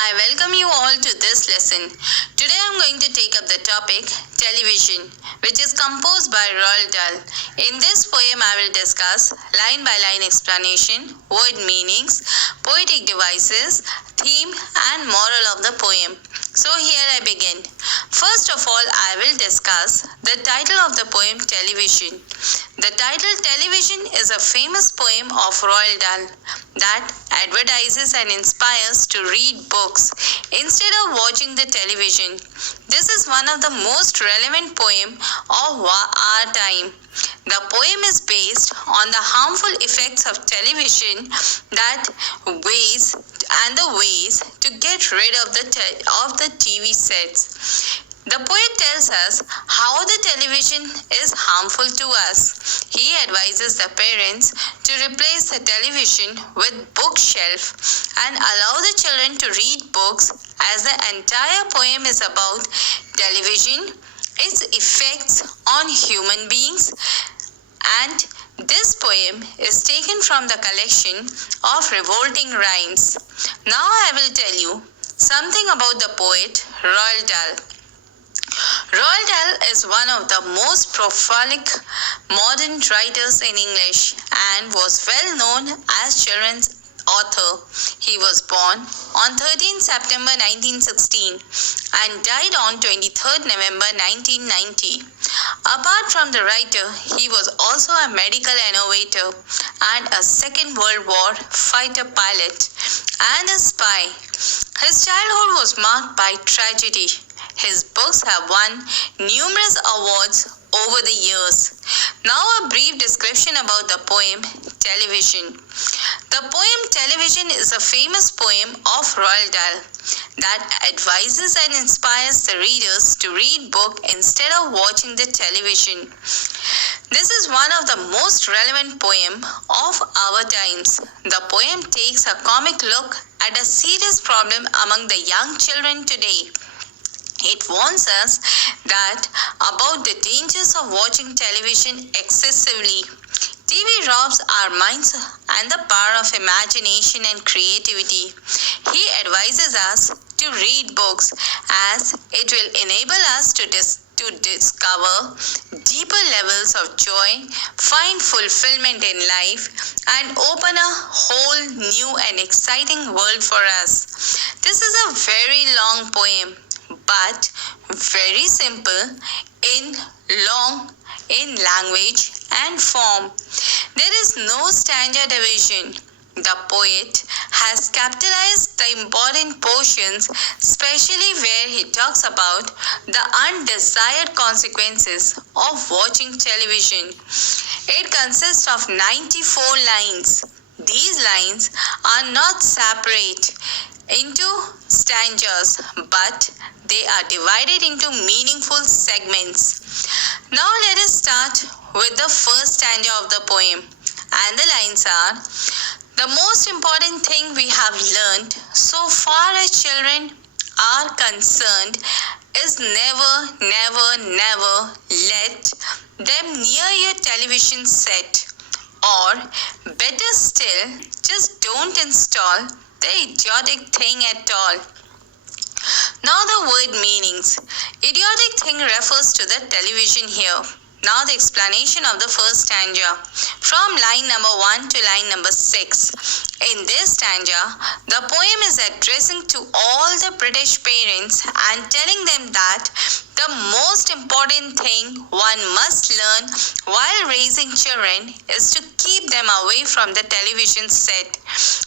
I welcome you all to this lesson. Today I am going to take up the topic television, which is composed by Roald Dahl. In this poem I will discuss line by line explanation, word meanings, poetic devices, theme and moral of the poem. So here I begin. First of all, I will discuss the title of the poem Television. The title Television is a famous poem of Roald Dahl that advertises and inspires to read books instead of watching the television. This is one of the most relevant poems of our time. The poem is based on the harmful effects of television and the ways to get rid of the TV sets. The poet tells us how the television is harmful to us. He advises the parents to replace the television with bookshelf and allow the children to read books, as the entire poem is about television, its effects on human beings, and this poem is taken from the collection of revolting rhymes. Now I will tell you something about the poet Roald Dahl. Roald Dahl is one of the most prolific modern writers in English and was well known as children's author. He was born on 13 September 1916 and died on 23 November 1990. Apart from the writer, he was also a medical innovator and a Second World War fighter pilot and a spy. His childhood was marked by tragedy. His books have won numerous awards over the years. Now a brief description about the poem Television. The poem Television is a famous poem of Roald Dahl that advises and inspires the readers to read book instead of watching the television. This is one of the most relevant poem of our times. The poem takes a comic look at a serious problem among the young children today. It warns us about the dangers of watching television excessively. TV robs our minds and the power of imagination and creativity. He advises us to read books as it will enable us to discover deeper levels of joy, find fulfillment in life, and open a whole new and exciting world for us. This is a very long poem, but very simple in language and form. There is no stanza division. The poet has capitalized the important portions, especially where he talks about the undesired consequences of watching television. It consists of 94 lines. These lines are not separate into stanzas, but they are divided into meaningful segments. Now let us start with the first stanza of the poem, and the lines are: the most important thing we have learned so far as children are concerned is never let them near your television set, or better still, just don't install the idiotic thing at all. Now the word meanings. Idiotic thing refers to the television here. Now the explanation of the first stanza from line number 1 to line number 6. In this stanza, the poem is addressing to all the British parents and telling them that the most important thing one must learn while raising children is to keep them away from the television set.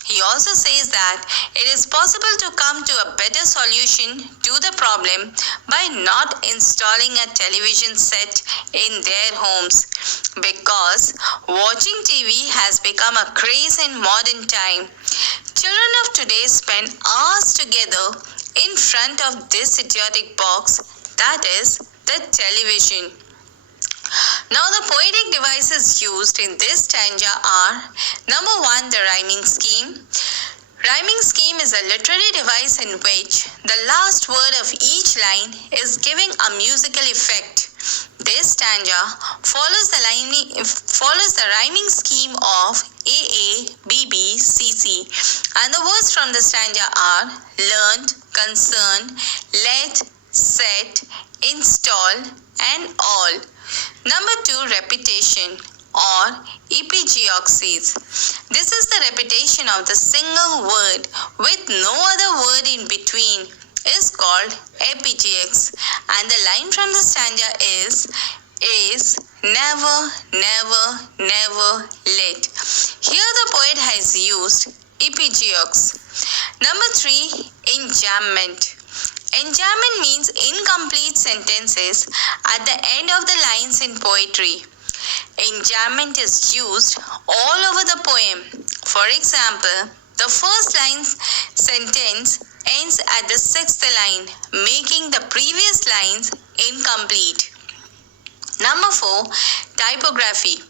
He also says that it is possible to come to a better solution to the problem by not installing a television set in their homes, because watching TV has become a craze in modern time. Children of today spend hours together in front of this idiotic box, that is the television. Now the poetic devices used in this stanza are: number 1, the rhyming scheme. Rhyming scheme is a literary device in which the last word of each line is giving a musical effect. This stanza follows the rhyming scheme of AABBCC. And the words from the stanza are learned, concerned, let, set, install, and all. Number 2, repetition or epigeuxis. This is the repetition of the single word with no other word in between is called epigeux. And the line from the stanza is never, never, never let. Here the poet has used epigeux. Number 3, enjambment. Enjambment means incomplete sentences at the end of the lines in poetry. Enjambment is used all over the poem. For example, the first line sentence ends at the 6th line, making the previous lines incomplete. Number 4, typography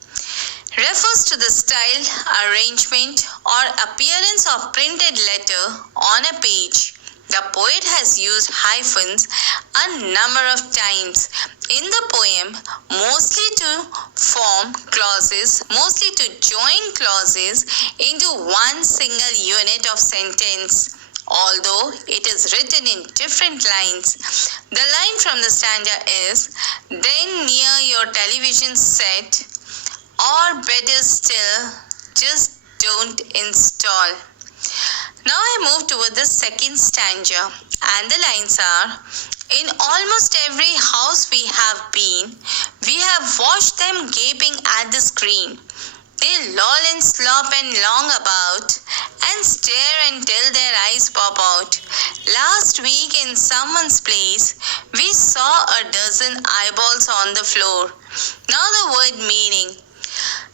refers to the style, arrangement, or appearance of printed letter on a page. The poet has used hyphens a number of times in the poem, mostly to form clauses, mostly to join clauses into one single unit of sentence. Although it is written in different lines, the line from the stanza is, then near your television set, or better still, just don't install. Now I move toward the second stanza, and the lines are, in almost every house we have been, we have watched them gaping at the screen. They loll and slop and long about, and stare until their eyes pop out. Last week in someone's place, we saw a dozen eyeballs on the floor. Now the word meaning.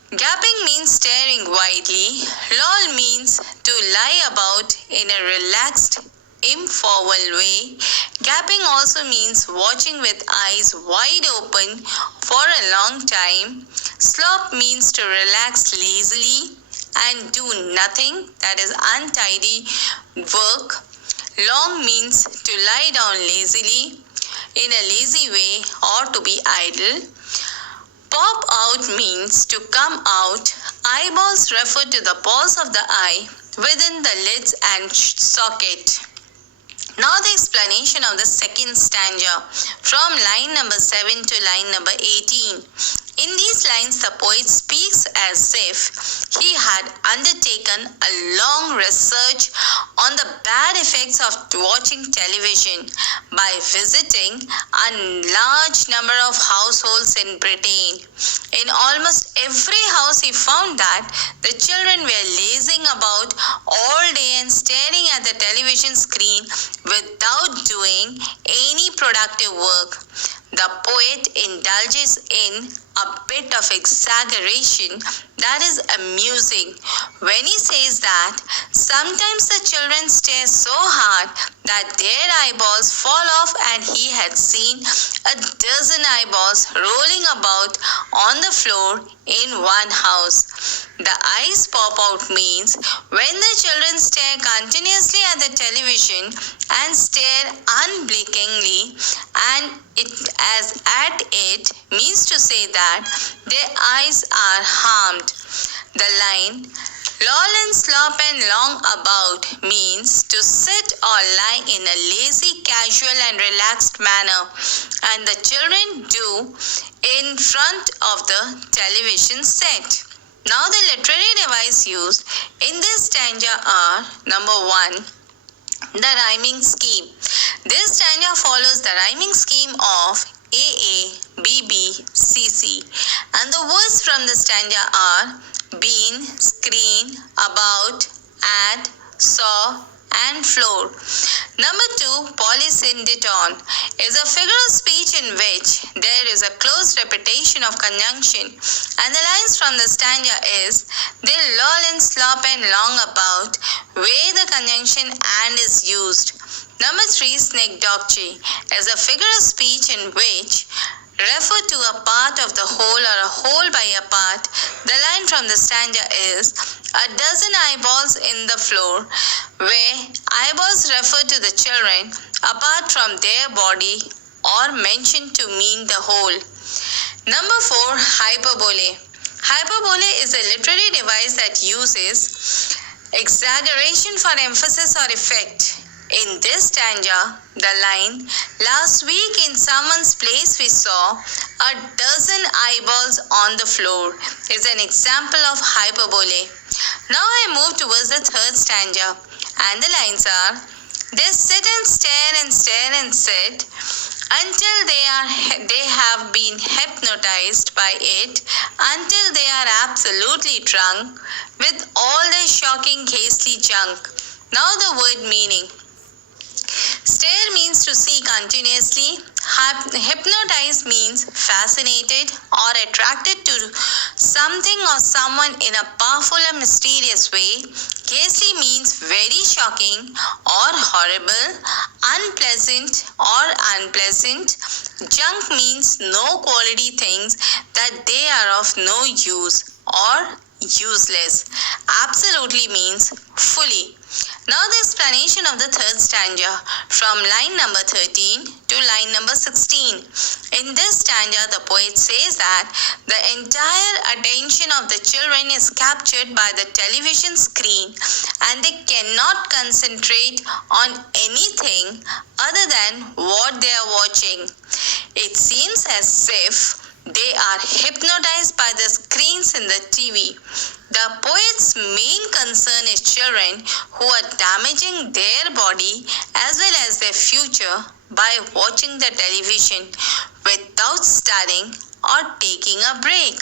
Gaping means staring widely. Loll means to lie about in a relaxed, informal way. Gaping also means watching with eyes wide open for a long time. Slop means to relax lazily and do nothing, that is untidy work. Long means to lie down lazily in a lazy way or to be idle. Pop out means to come out. Eyeballs refer to the balls of the eye within the lids and socket. Now the explanation of the second stanza from line number 7 to line number 18. In these lines, the poet speaks as if he had undertaken a long research on the bad effects of watching television by visiting a large number of households in Britain. In almost every house, he found that the children were lazing about all day and staring at the television screen without doing any productive work. The poet indulges in a bit of exaggeration that is amusing when he says that sometimes the children stare so hard that their eyeballs fall off, and he had seen a dozen eyeballs rolling about on the floor in one house. The eyes pop out means when the children stare continuously at the television and stare unblinkingly, and it as at it means to say that their eyes are harmed. The line loll and slop and long about means to sit or lie in a lazy, casual and relaxed manner, and the children do in front of the television set. Now the literary device used in this stanza are, number 1, the rhyming scheme. This stanza follows the rhyming scheme of AABBCC, and the words from the stanza are been, screen, about, at, saw, and floor. Number 2, polysyndeton is a figure of speech in which there is a close repetition of conjunction, and the lines from the stanza is they loll and slop and long about, where the conjunction and is used. Number 3, synecdoche is a figure of speech in which refer to a part of the whole or a whole by a part. The line from the stanza is a dozen eyeballs in the floor, where eyeballs refer to the children apart from their body or mentioned to mean the whole. Number 4, hyperbole. Hyperbole is a literary device that uses exaggeration for emphasis or effect. In this stanza, the line, "Last week in someone's place we saw a dozen eyeballs on the floor," is an example of hyperbole. Now I move towards the third stanza, and the lines are, "They sit and stare and stare and sit until they have been hypnotized by it, until they are absolutely drunk with all the shocking ghastly junk." Now the word meaning. Stare means to see continuously. Hypnotize means fascinated or attracted to something or someone in a powerful and mysterious way. Ghastly means very shocking or horrible. Unpleasant or unpleasant. Junk means no quality things, that they are of no use or useless. Absolutely means fully. Now the explanation of the third stanza from line number 13 to line number 16. In this stanza, the poet says that the entire attention of the children is captured by the television screen and they cannot concentrate on anything other than what they are watching. It seems as if they are hypnotized by the screens in the TV. The poet's main concern is children who are damaging their body as well as their future by watching the television without studying or taking a break.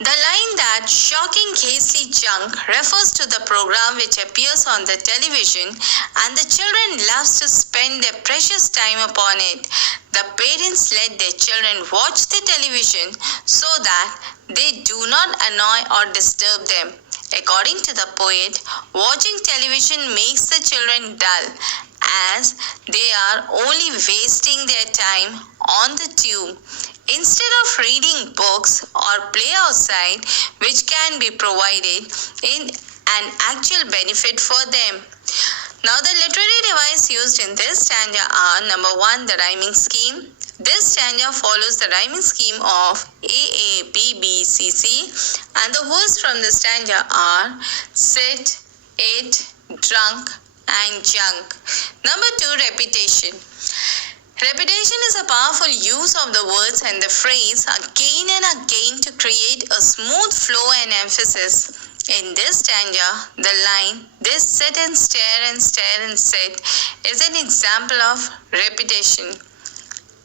The line that "shocking ghastly junk" refers to the program which appears on the television and the children loves to spend their precious time upon it. The parents let their children watch the television so that they do not annoy or disturb them. According to the poet, watching television makes the children dull as they are only wasting their time on the tube instead of reading books or play outside, which can be provided in an actual benefit for them. Now the literary device used in this stanza are: number 1, the rhyming scheme. This stanza follows the rhyming scheme of A A B B C C, and the words from the stanza are sit, eat, drunk and junk. Number 2, repetition. Repetition is a powerful use of the words and the phrase again and again to create a smooth flow and emphasis. In this stanza, the line, "They sit and stare and stare and sit," is an example of repetition.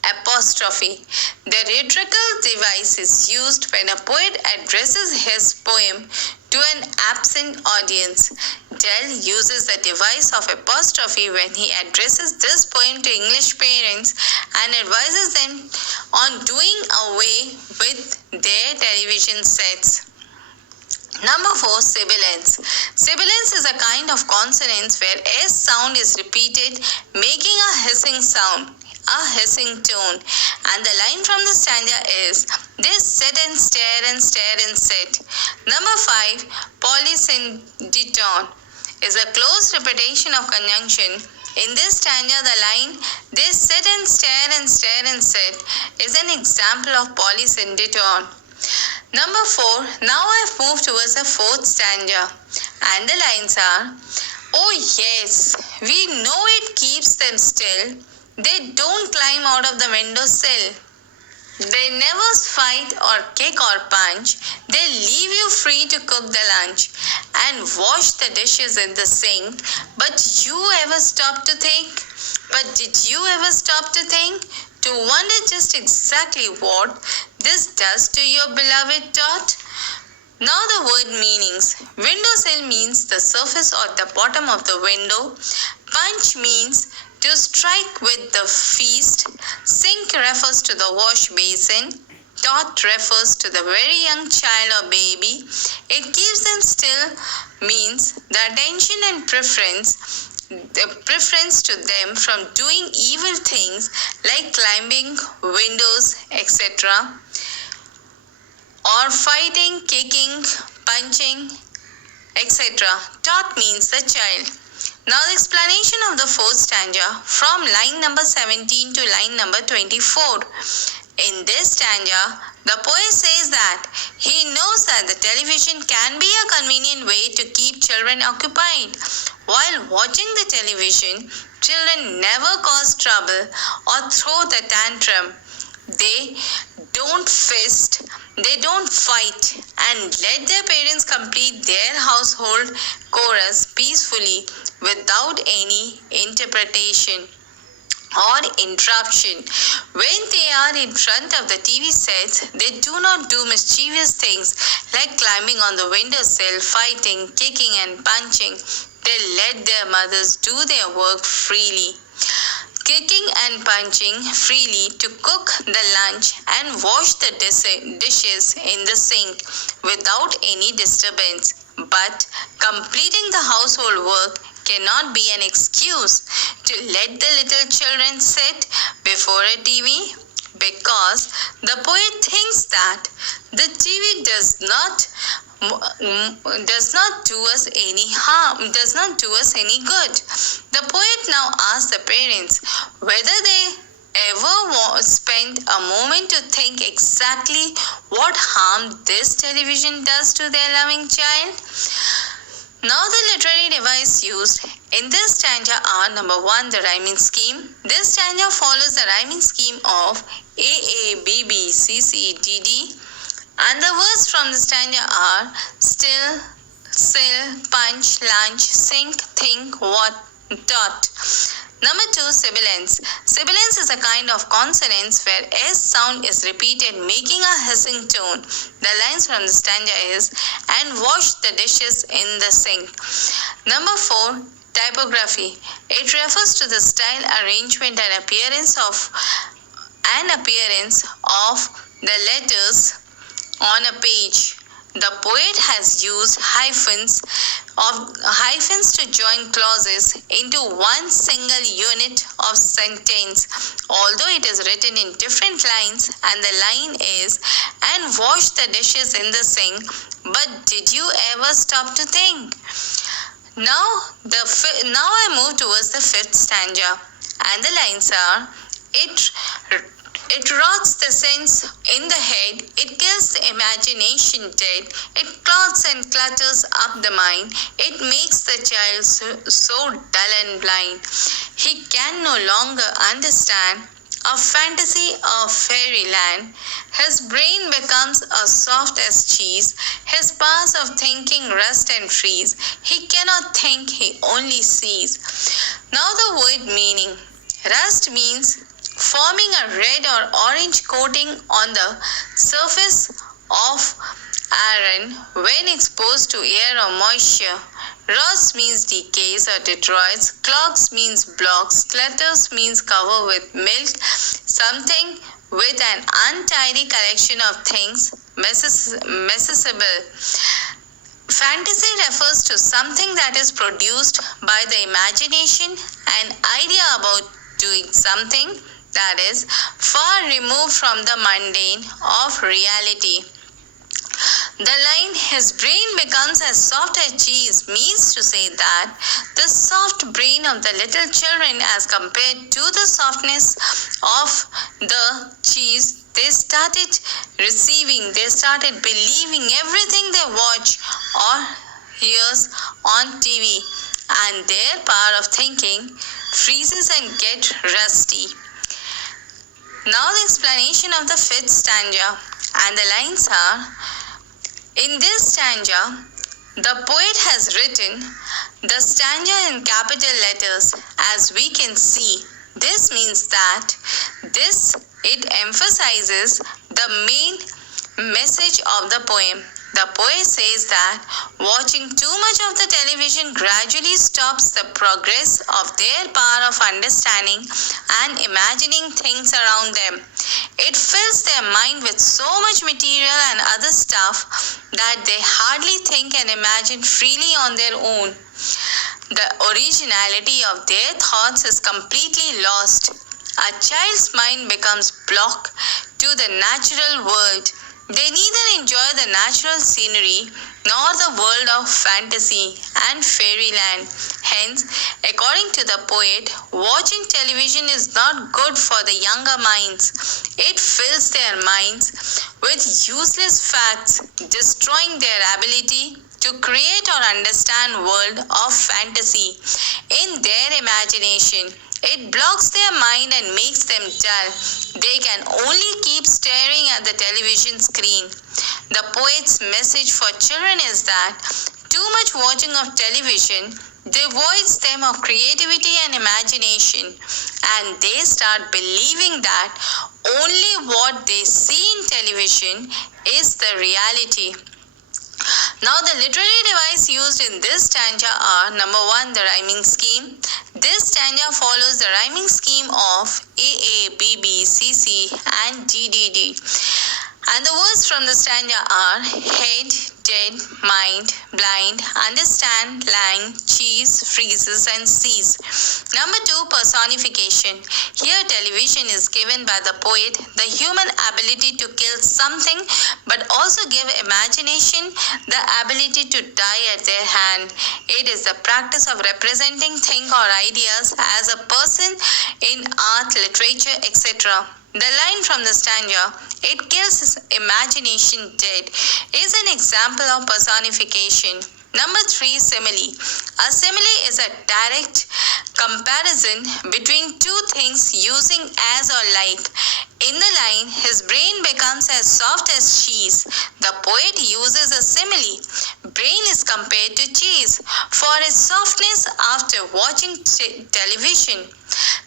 Apostrophe. The rhetorical device is used when a poet addresses his poem to an absent audience. Dahl uses the device of apostrophe when he addresses this poem to English parents and advises them on doing away with their television sets. Number 4, sibilance. Sibilance is a kind of consonance where S sound is repeated, making a hissing sound, a hissing tone. And the line from the stanza is, "They sit and stare and stare and sit." Number 5, polysyndeton is a close repetition of conjunction. In this stanza, the line, "They sit and stare and stare and sit," is an example of polysyndeton. Number 4, now I've moved towards the fourth stanza, and the lines are, "Oh yes, we know it keeps them still. They don't climb out of the windowsill. They never fight or kick or punch. They leave you free to cook the lunch and wash the dishes in the sink. But did you ever stop to think? To wonder just exactly what this does to your beloved Dot?" Now the word meanings. Windowsill means the surface or the bottom of the window. Punch means to strike with the fist. Sink refers to the wash basin. Dot refers to the very young child or baby. It keeps them still means the attention and preference to them from doing evil things like climbing windows, etc., or fighting, kicking, punching, etc. Dot means the child. Now the explanation of the fourth stanza from line number 17 to line number 24. In this stanza, the poet says that he knows that the television can be a convenient way to keep children occupied. While watching the television, children never cause trouble or throw the tantrum. They don't fist, they don't fight, and let their parents complete their household chores peacefully without any interpretation or interruption. When they are in front of the TV sets, they do not do mischievous things like climbing on the windowsill, fighting, kicking, and punching. They let their mothers do their work freely, kicking and punching freely to cook the lunch and wash the dishes in the sink without any disturbance. But completing the household work cannot be an excuse to let the little children sit before a TV, because the poet thinks that the TV does not do us any harm, does not do us any good. The poet now asks the parents whether they ever spend a moment to think exactly what harm this television does to their loving child. Now the literary device used in this stanza are: number 1, the rhyming scheme. This stanza follows the rhyming scheme of A A B B C C D D, and the words from the stanza are still, still, punch, lunch, sink, think, what, dot. Number 2, sibilance. Sibilance is a kind of consonants where S sound is repeated, making a hissing tone. The lines from the stanza is, and wash the dishes in the sink. Number 4, typography. It refers to the style, arrangement, and appearance of the letters on a page. The poet has used hyphens to join clauses into one single unit of sentence, although it is written in different lines, and the line is, and wash the dishes in the sink. But did you ever stop to think? Now I move towards the 5th stanza, and the lines are: It rots the sense in the head, it kills the imagination dead, it clogs and clutters up the mind, it makes the child so dull and blind. He can no longer understand a fantasy of fairyland. His brain becomes as soft as cheese, his powers of thinking rust and freeze. He cannot think, he only sees. Now the word meaning. Rust means forming a red or orange coating on the surface of iron when exposed to air or moisture. Rots means decays or deteriorates. Clogs means blocks. Clutters means cover with milk. Something with an untidy collection of things, messable. Fantasy refers to something that is produced by the imagination, an idea about doing something that is far removed from the mundane of reality. The line, his brain becomes as soft as cheese, means to say that the soft brain of the little children as compared to the softness of the cheese, they started believing everything they watch or hears on TV, and their power of thinking freezes and get rusty. Now the explanation of the 5th stanza, and the lines are: in this stanza, the poet has written the stanza in capital letters, as we can see. This means that it emphasizes the main message of the poem. The poet says that watching too much of the television gradually stops the progress of their power of understanding and imagining things around them. It fills their mind with so much material and other stuff that they hardly think and imagine freely on their own. The originality of their thoughts is completely lost. A child's mind becomes blocked to the natural world. They neither enjoy the natural scenery nor the world of fantasy and fairyland. Hence, according to the poet, watching television is not good for the younger minds. It fills their minds with useless facts, destroying their ability to create or understand world of fantasy in their imagination. It blocks their mind and makes them dull. They can only keep staring at the television screen. The poet's message for children is that too much watching of television devoids them of creativity and imagination, and they start believing that only what they see in television is the reality. Now, the literary device used in this stanza are: number 1, the rhyming scheme. This stanza follows the rhyming scheme of AA, BB, CC, and DDD. And the words from the stanza are head, dead, mind, blind, understand, line, cheese, freezes, and sees. Number 2, personification. Here television is given by the poet the human ability to kill something, but also give imagination the ability to die at their hand. It is the practice of representing things or ideas as a person in art, literature, etc. The line from the stanza, "It kills his imagination dead," is an example of personification. Number 3, simile. A simile is a direct comparison between two things using as or like. In the line, "His brain becomes as soft as cheese," the poet uses a simile. Brain is compared to cheese for its softness after watching television.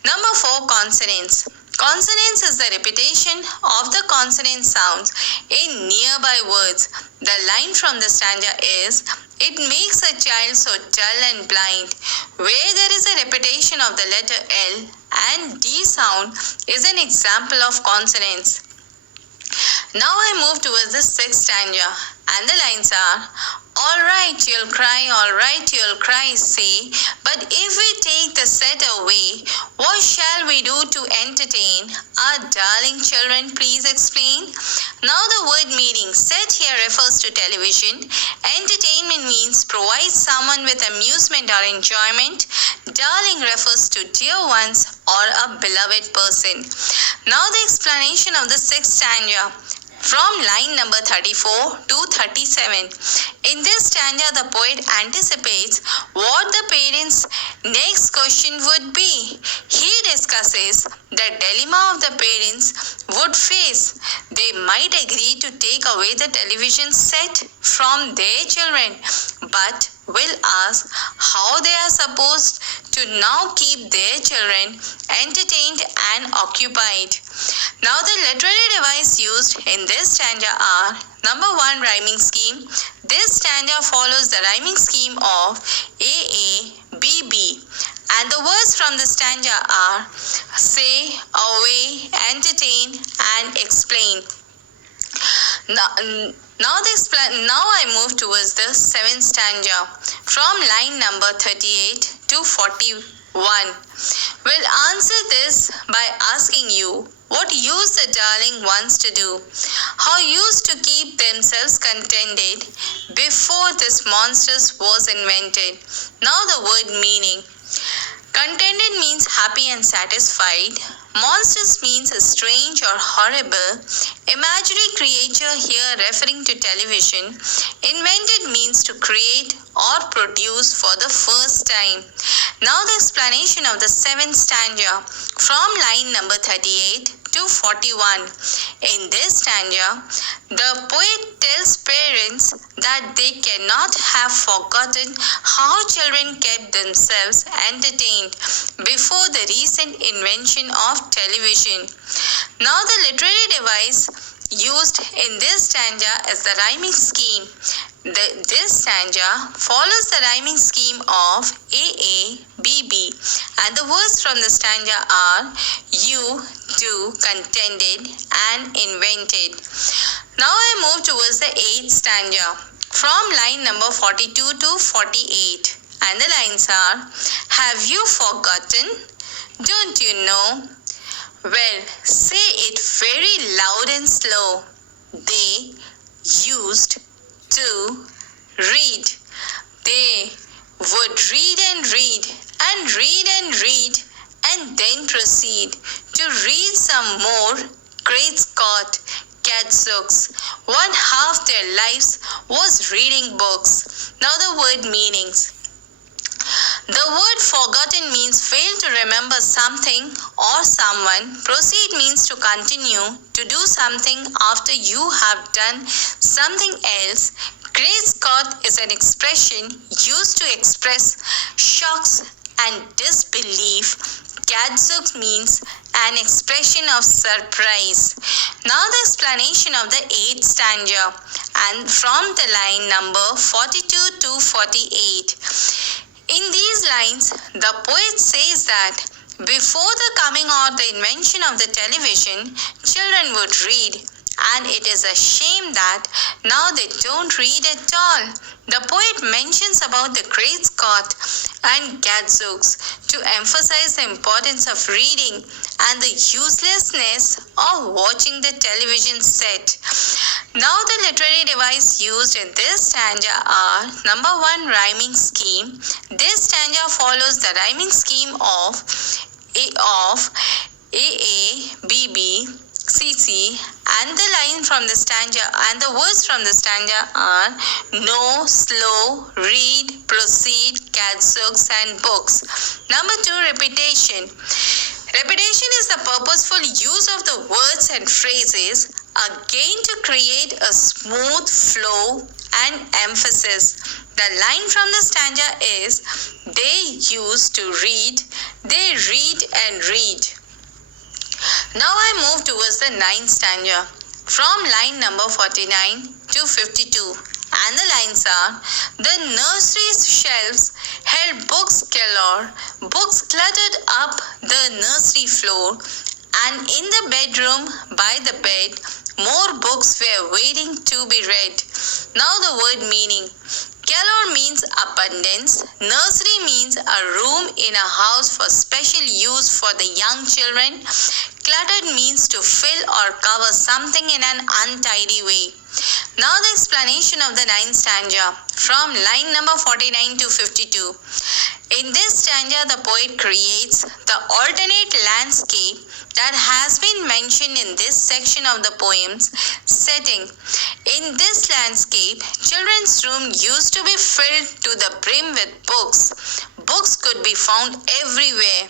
Number 4, consonants. Consonance is the repetition of the consonant sounds in nearby words. The line from the stanza is, "It makes a child so dull and blind." Where there is a repetition of the letter L and D sound is an example of consonants. Now I move towards the 6th stanza, and the lines are: "All right, you'll cry, all right, you'll cry, say, but if we take the set away, what shall we do to entertain our darling children? Please explain." Now the word meaning set here refers to television. Entertainment means provide someone with amusement or enjoyment. Darling refers to dear ones or a beloved person. Now the explanation of the 6th stanza, from line number 34 to 37. In this stanza, the poet anticipates what the parents' next question would be. He discusses the dilemma of the parents would face. They might agree to take away the television set from their children, but will ask how they are supposed to now keep their children entertained and occupied. Now the literary device used in this stanza are: number 1, rhyming scheme. This stanza follows the rhyming scheme of AA, BB. And the words from the stanza are say, away, entertain, and explain. Now I move towards the 7th stanza, from line number 38 to 41. We'll answer this by asking you what used the darling ones to do, how used to keep themselves contented before this monstrous was invented. Now the word meaning. Contented means happy and satisfied. Monstrous means strange or horrible. Imaginary creature here referring to television. Invented means to create or produce for the first time. Now the explanation of the 7th stanza, from line number 38 to 41. In this stanza, the poet tells parents that they cannot have forgotten how children kept themselves entertained before the recent invention of television. Now the literary device used in this stanza is the rhyming scheme. This stanza follows the rhyming scheme of AA, BB, and the words from the stanza are you, do, contended, and invented. Now I move towards the 8th stanza, from line number 42 to 48, and the lines are: have you forgotten? Don't you know? Well, say it very loud and slow. they used to read. They would read and read and read and read and then proceed to read some more Great Scott Gadzooks. One half their lives was reading books. Now the word meanings. The word forgotten means fail to remember something or someone. Proceed means to continue to do something after you have done something else. Great Scott is an expression used to express shocks and disbelief. Gadzooks means an expression of surprise. Now the explanation of the 8th stanza and from the line number 42 to 48. In these lines, the poet says that before the coming or the invention of the television, children would read, and it is a shame that now they don't read at all. The poet mentions about the Great Scott and Gadzooks to emphasize the importance of reading and the uselessness of watching the television set. Now the literary device used in this stanza are number 1, rhyming scheme. This stanza follows the rhyming scheme of AA, BB, CC, and the line from the stanza and the words from the stanza are know, slow, read, proceed, gadzooks, and books. Number 2, repetition. Repetition is the purposeful use of the words and phrases again to create a smooth flow and emphasis. The line from the stanza is they used to read, they read and read. Now I move towards the 9th stanza from line number 49 to 52, and the lines are the nursery's shelves held books galore, books cluttered up the nursery floor, and in the bedroom by the bed more books were waiting to be read. Now the word meaning. Galore means abundance. Nursery means a room in a house for special use for the young children. Cluttered means to fill or cover something in an untidy way. Now the explanation of the 9th stanza from line number 49 to 52. In this stanza, the poet creates the alternate landscape that has been mentioned in this section of the poem's setting. In this landscape, children's room used to be filled to the brim with books. Books could be found everywhere,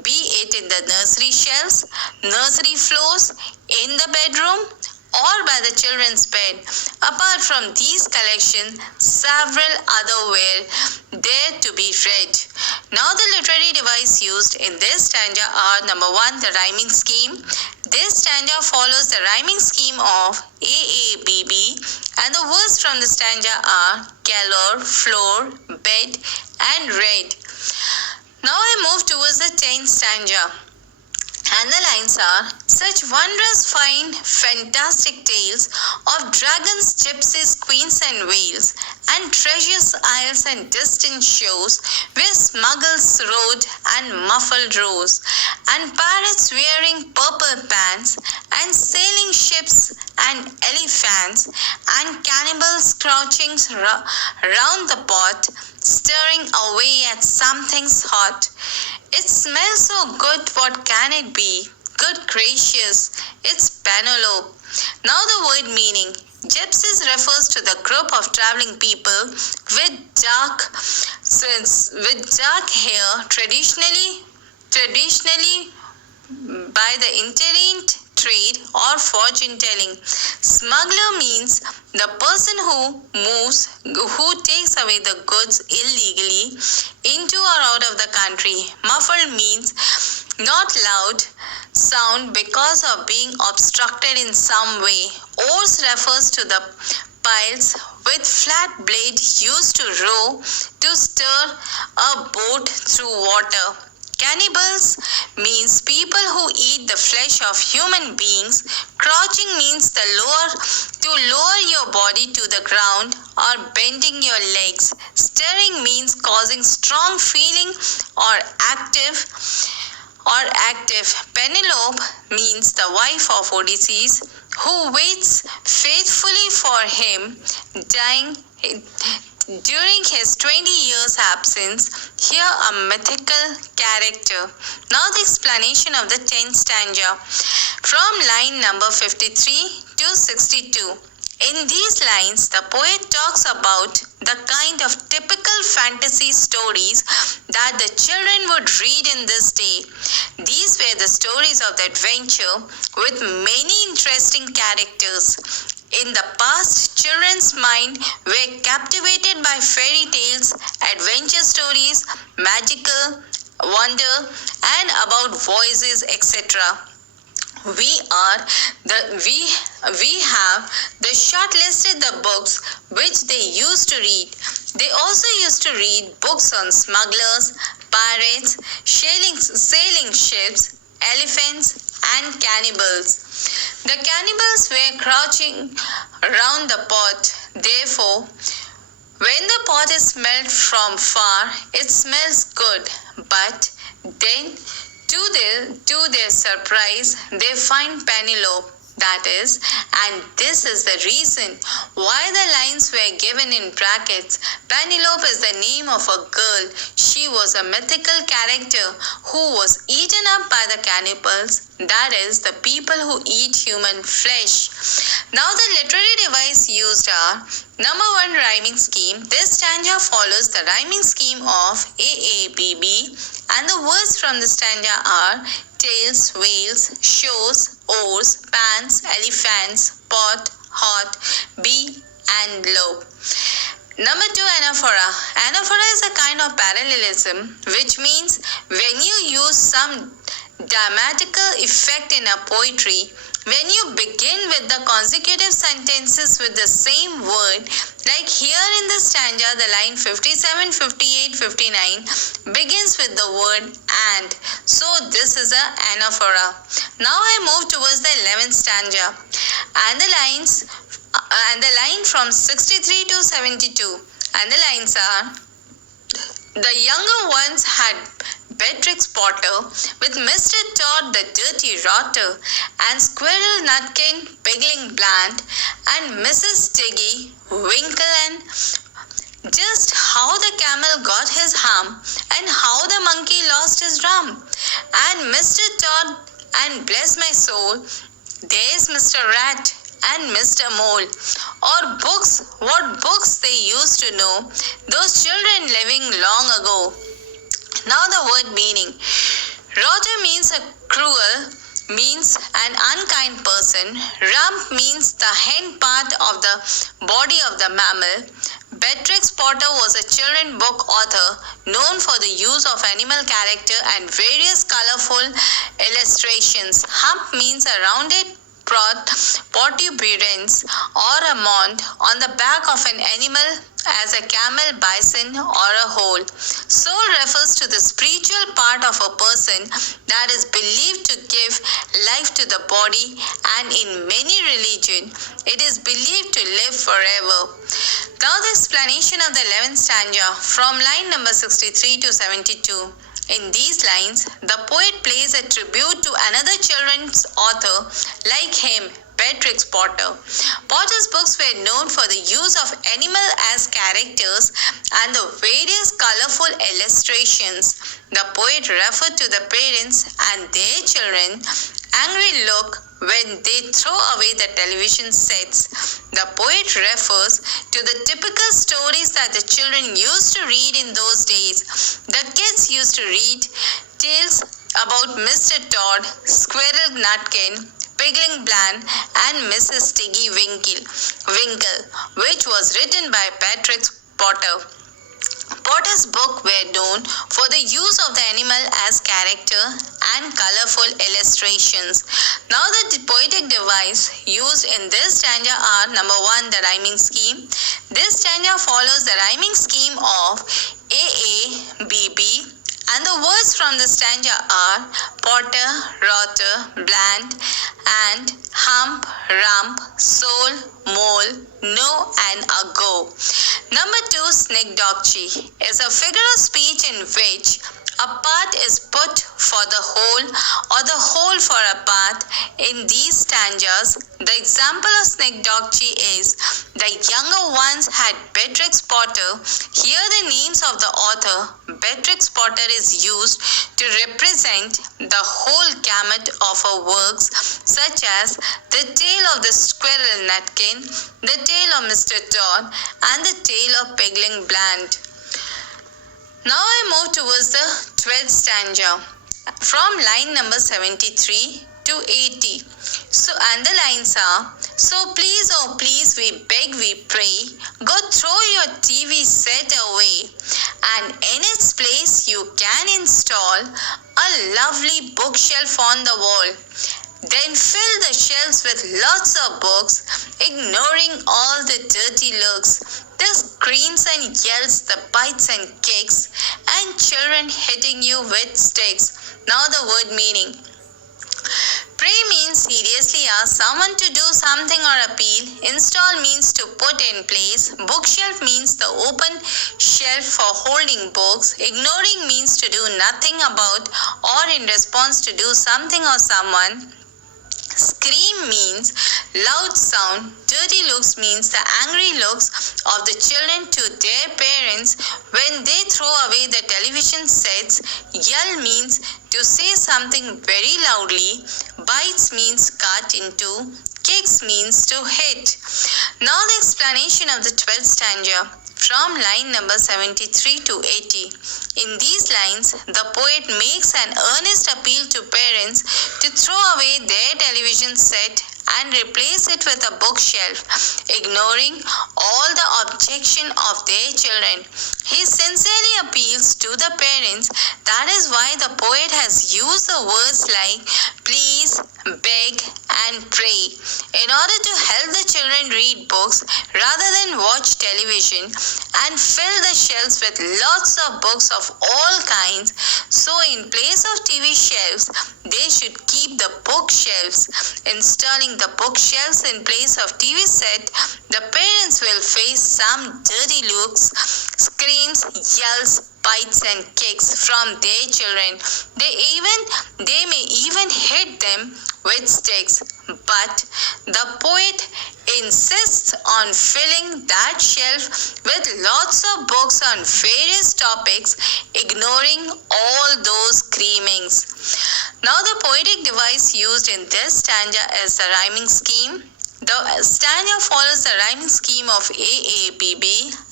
be it in the nursery shelves, nursery floors, in the bedroom, or by the children's bed. Apart from these collections, several other were there to be read. Now the literary device used in this stanza are number 1, the rhyming scheme. This stanza follows the rhyming scheme of AABB, and the words from the stanza are galore, floor, bed, and read. Now I move towards the 10th stanza. And the lines are, such wondrous fine, fantastic tales of dragons, gypsies, queens and whales, and treasures, isles and distant shores, where smuggles rode and muffled rose, and pirates wearing purple pants, and sailing ships and elephants, and cannibals crouching round the pot, stirring away at something's hot. It smells so good, what can it be? Good gracious, it's Penelope. Now the word meaning. Gypsies refers to the group of traveling people with dark hair, traditionally by the itinerant trade or fortune telling. Smuggler means the person who takes away the goods illegally into or out of the country. Muffled means not loud sound because of being obstructed in some way. Oars refers to the piles with flat blade used to row to stir a boat through water. Cannibals means people who eat the flesh of human beings. Crouching means to lower your body to the ground or bending your legs. Stirring means causing strong feeling or active or active. Penelope means the wife of Odysseus, who waits faithfully for him, dying during his 20 years absence. Here a mythical character. Now the explanation of the 10th stanza from line number 53 to 62. In these lines, the poet talks about the kind of typical fantasy stories that the children would read in this day. These were the stories of the adventure with many interesting characters. In the past, children's mind were captivated by fairy tales, adventure stories, magical wonder, and about voices, etc. We have the shortlisted the books which they used to read. They also used to read books on smugglers, pirates, sailing ships, elephants, and cannibals. The cannibals were crouching around the pot. Therefore, when the pot is smelled from far, it smells good. But then, to their surprise, they find Penelope. That is, and this is the reason why the lines were given in brackets. Penelope is the name of a girl. She was a mythical character who was eaten up by the cannibals, that is, the people who eat human flesh. Now the literary device used are number 1, rhyming scheme. This stanza follows the rhyming scheme of AABB, and the words from the stanza are tails, whales, shows, oars, pants, elephants, pot, hot, bee, and low. Number 2, anaphora. Anaphora is a kind of parallelism, which means when you use some dramatical effect in a poetry, when you begin with the consecutive sentences with the same word, like here in the stanza, the line 57, 58, 59 begins with the word and. So this is an anaphora. Now I move towards the 11th stanza and the line from 63 to 72. And the lines are: the younger ones had Beatrix Potter with Mr. Todd the dirty rotter, and Squirrel Nutkin Pigling Bland, and Mrs. Tiggy Winkle, and just how the camel got his hum, and how the monkey lost his rum, and Mr. Todd, and bless my soul, there's Mr. Rat and Mr. Mole. Or books, what books they used to know, those children living long ago. Now the word meaning. Rotter means a cruel, means an unkind person. Rump means the hen part of the body of the mammal. Beatrix Potter was a children's book author known for the use of animal character and various colorful illustrations. Hump means a rounded protuberance or a mound on the back of an animal as a camel, bison, or a hole. Soul refers to the spiritual part of a person that is believed to give life to the body, and in many religions, it is believed to live forever. Now the explanation of the 11th stanza from line number 63 to 72. In these lines, the poet pays a tribute to another children's author like him, Beatrix Potter. Potter's books were known for the use of animals as characters and the various colorful illustrations. The poet referred to the parents and their children angry look when they throw away the television sets. The poet refers to the typical stories that the children used to read in those days. The kids used to read tales about Mr. Todd, Squirrel Nutkin, Pigling Bland, and Mrs. Tiggy Winkle, which was written by Beatrix Potter. Potter's books were known for the use of the animal as character and colorful illustrations. Now the poetic device used in this stanza are number 1, the rhyming scheme. This stanza follows the rhyming scheme of AABB, and the words from the stanza are Potter, Rotter, Bland, and Hump, Rump, Soul, Mole, No, and Ago. Number 2, Snigdogchi is a figure of speech in which a part is put for the whole or the whole for a part. In these stanzas, the example of Snegdogchi is the younger ones had Beatrix Potter. Here the names of the author, Beatrix Potter, is used to represent the whole gamut of her works, such as The Tale of the Squirrel Nutkin, The Tale of Mr. Todd, and The Tale of Pigling Bland. Now I move towards the 12th stanza from line number 73 to 80. And the lines are, so please, oh please, we beg, we pray, go throw your TV set away, and in its place you can install a lovely bookshelf on the wall. Then fill the shelves with lots of books, ignoring all the dirty looks, the screams and yells, the bites and kicks, and children hitting you with sticks. Now the word meaning. Pray means seriously ask someone to do something or appeal. Install means to put in place. Bookshelf means the open shelf for holding books. Ignoring means to do nothing about or in response to do something or someone. Scream means loud sound. Dirty looks means the angry looks of the children to their parents when they throw away the television sets. Yell means to say something very loudly. Bites means cut into. Kicks means to hit. Now the explanation of the 12th stanza from line number 73 to 80. In these lines, the poet makes an earnest appeal to parents to throw away their television set and replace it with a bookshelf, ignoring all the objection of their children. He sincerely appeals to the parents. That is why the poet has used the words like please, beg, and pray in order to help the children read books rather than watch television and fill the shelves with lots of books of all kinds. So in place of TV shelves, they should keep the bookshelves. Installing the bookshelves in place of TV set, the parents will face some dirty looks, screams, yells, bites and kicks from their children. They may even hit them with sticks. But the poet insists on filling that shelf with lots of books on various topics, ignoring all those screamings. Now the poetic device used in this stanza is the rhyming scheme. The stanza follows the rhyming scheme of AABB,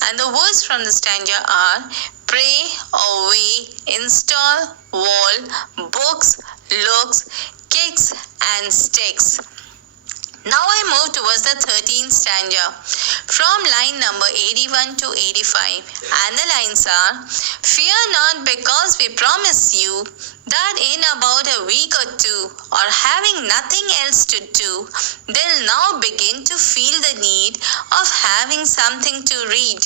and the words from the stanza are pray, away, install, wall, books, looks, kicks, and sticks. Now I move towards the 13th stanza from line number 81 to 85, and the lines are, fear not, because we promise you that in about a week or two, or having nothing else to do, they'll now begin to feel the need of having something to read.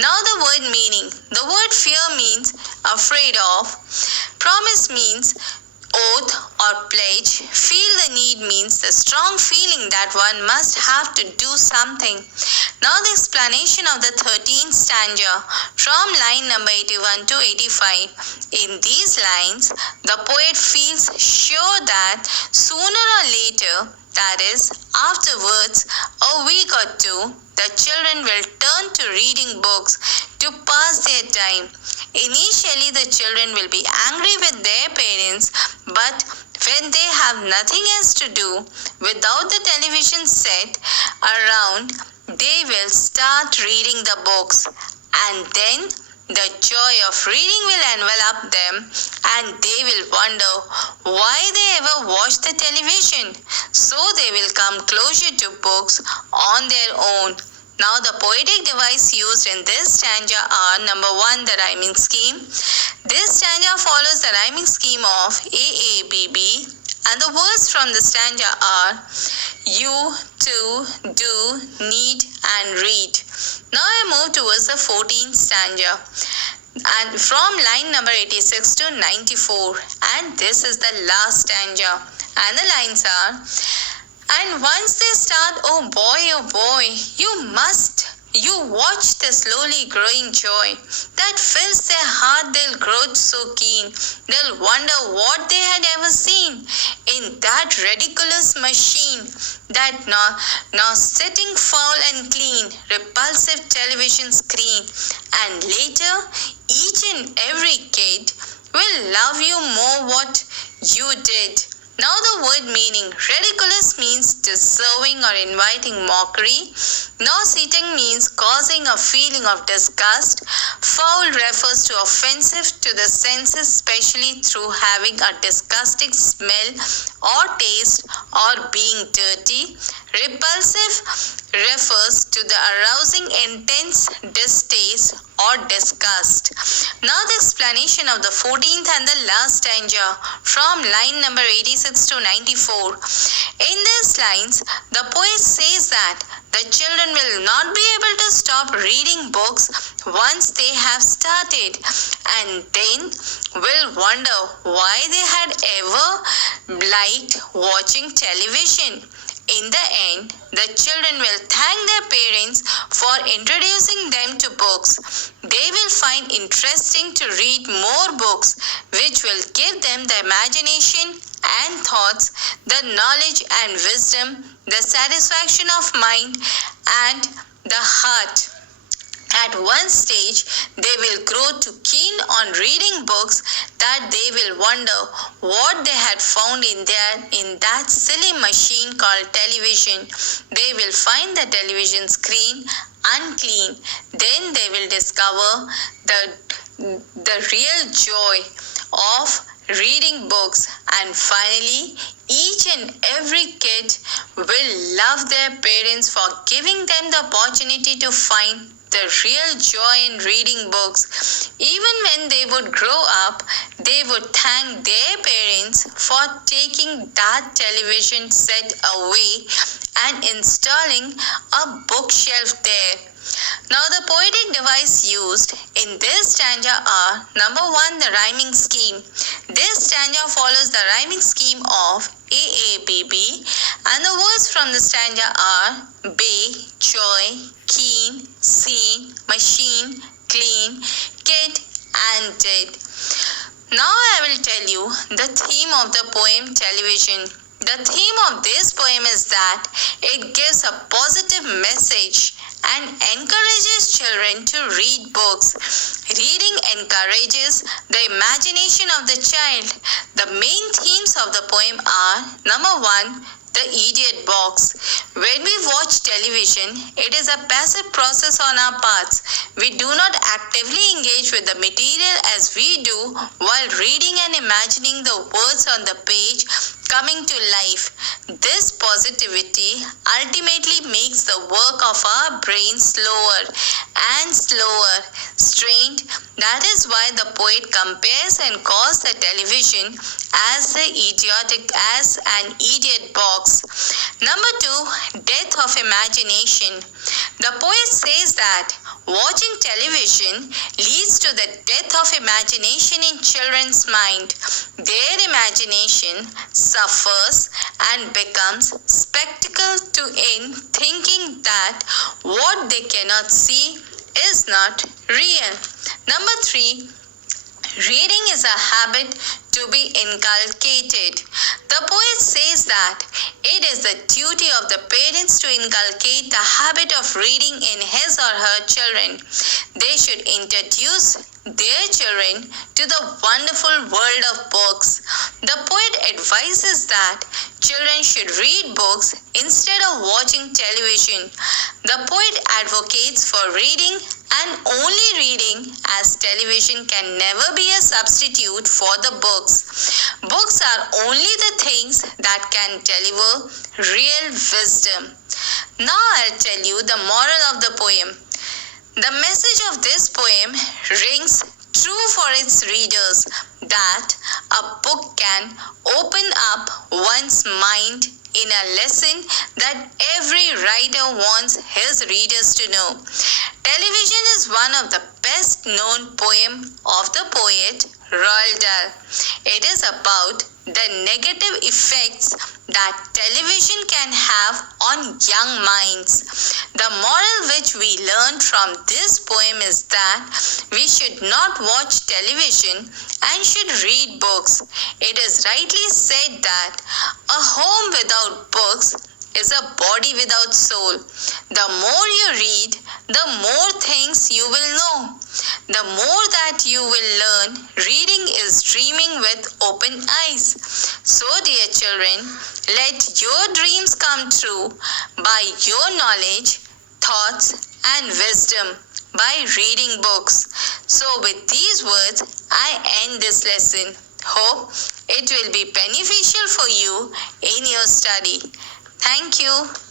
Now the word meaning. The word fear means afraid of. Promise means oath or pledge. Feel the need means the strong feeling that one must have to do something. Now the explanation of the 13th stanza from line number 81 to 85. In these lines, the poet feels sure that sooner or later, that is, afterwards, a week or two, the children will turn to reading books to pass their time. Initially, the children will be angry with their parents, but when they have nothing else to do without the television set around, they will start reading the books, and then the joy of reading will envelop them, and they will wonder why they ever watched the television. So they will come closer to books on their own. Now the poetic device used in this stanza are number 1, the rhyming scheme. This stanza follows the rhyming scheme of AABB, and the words from the stanza are you, to, do, need, and read. Now I move towards the 14th stanza, and from line number 86 to 94, and this is the last stanza, and the lines are, and once they start, oh boy, you must You watch the slowly growing joy that fills their heart. They'll grow so keen. They'll wonder what they had ever seen in that ridiculous machine, that now sitting foul and clean, repulsive television screen. And later, each and every kid will love you more what you did. Now the word meaning. Ridiculous means deserving or inviting mockery. Nauseating means causing a feeling of disgust. Foul refers to offensive to the senses, especially through having a disgusting smell or taste or being dirty. Repulsive refers to the arousing intense distaste or disgust. Now the explanation of the 14th and the last stanza from line number 86 to 94. In these lines, the poet says that the children will not be able to stop reading books once they have started, and then will wonder why they had ever liked watching television. In the end, the children will thank their parents for introducing them to books. They will find interesting to read more books, which will give them the imagination and thoughts, the knowledge and wisdom, the satisfaction of mind and the heart. At one stage, they will grow too keen on reading books that they will wonder what they had found in that silly machine called television. They will find the television screen unclean. Then they will discover the real joy of reading books, and finally each and every kid will love their parents for giving them the opportunity to find the real joy in reading books. Even when they would grow up, they would thank their parents for taking that television set away and installing a bookshelf there. Now the poetic device used in this stanza are: number 1, the rhyming scheme. This stanza follows the rhyming scheme of AABB, and the words from the stanza are bay, joy, keen, seen, machine, clean, kid, and did. Now I will tell you the theme of the poem television. The theme of this poem is that it gives a positive message and encourages children to read books. Reading encourages the imagination of the child. The main themes of the poem are: number 1, the idiot box. When we watch television, it is a passive process on our parts. We do not actively engage with the material as we do while reading and imagining the words on the page coming to life. This positivity ultimately makes the work of our brain slower and slower, strained. That is why the poet compares and calls the television as an idiot box. Number 2, death of imagination. The poet says that watching television leads to the death of imagination in children's mind. Their imagination suffers and becomes spectacle to in thinking that what they cannot see is not real. Number 3, reading is a habit to be inculcated. The poet says that it is the duty of the parents to inculcate the habit of reading in his or her children. They should introduce their children to the wonderful world of books. The poet advises that children should read books instead of watching television. The poet advocates for reading and only reading, as television can never be a substitute for the books. Books are only the things that can deliver real wisdom. Now I'll tell you the moral of the poem. The message of this poem rings true for its readers, that a book can open up one's mind in a lesson that every writer wants his readers to know. Television is one of the best known poem of the poet Roald Dahl. It is about the negative effects that television can have on young minds. The moral which we learn from this poem is that we should not watch television and should read books. It is rightly said that a home without books is a body without soul. The more you read, the more things you will know. The more that you will learn, reading is dreaming with open eyes. So, dear children, let your dreams come true by your knowledge, thoughts, and wisdom by reading books. So, with these words, I end this lesson. Hope it will be beneficial for you in your study. Thank you.